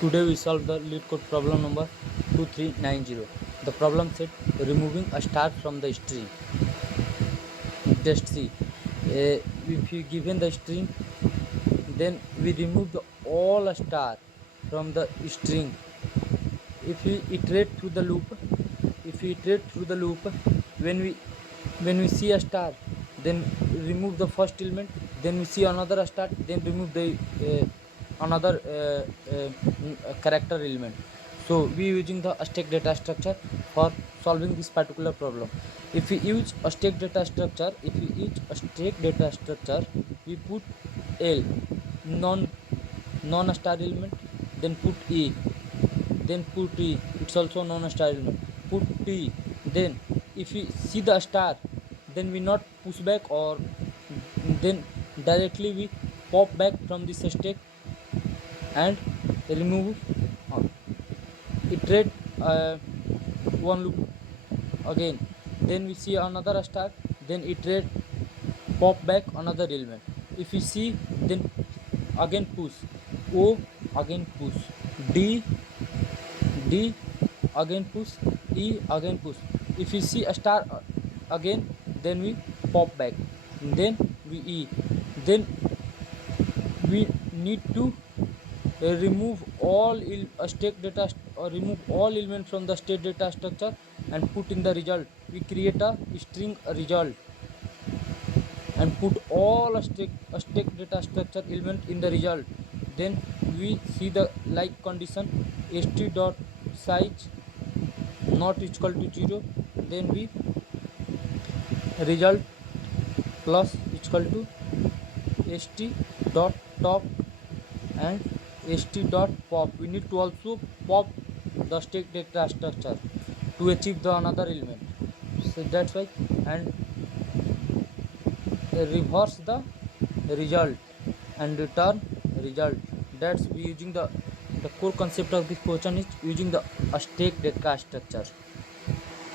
Today we solve the lead code problem number 2390. The problem said removing a star from the string. Test C. If you given the string, then we remove all star from the string. If we iterate through the loop, when we see a star, then remove the first element, then we see another star, then remove the another character element. So we using the stack data structure for solving this particular problem. If we use a stack data structure, we put L non star element, then put E, then put T, it's also non star element, put T. Then if we see the star, then we not push back, or then directly we pop back from this stack and remove, iterate one loop again, then we see another star, then iterate, pop back another element. If we see, then again push O, again push D, again push E, again push. If we see a star again, then we pop back, then we E. Then we need to remove all state data, or remove all elements from the state data structure and put in the result. We create a string result and put all stack data structure element in the result. Then we see the like condition, st dot size not equal to 0, then we result plus equal to st dot top and st dot pop. We need to also pop the stack data structure to achieve the another element. So that's why, and reverse the result and return result. That's we using the core concept of this question is using the stack data structure.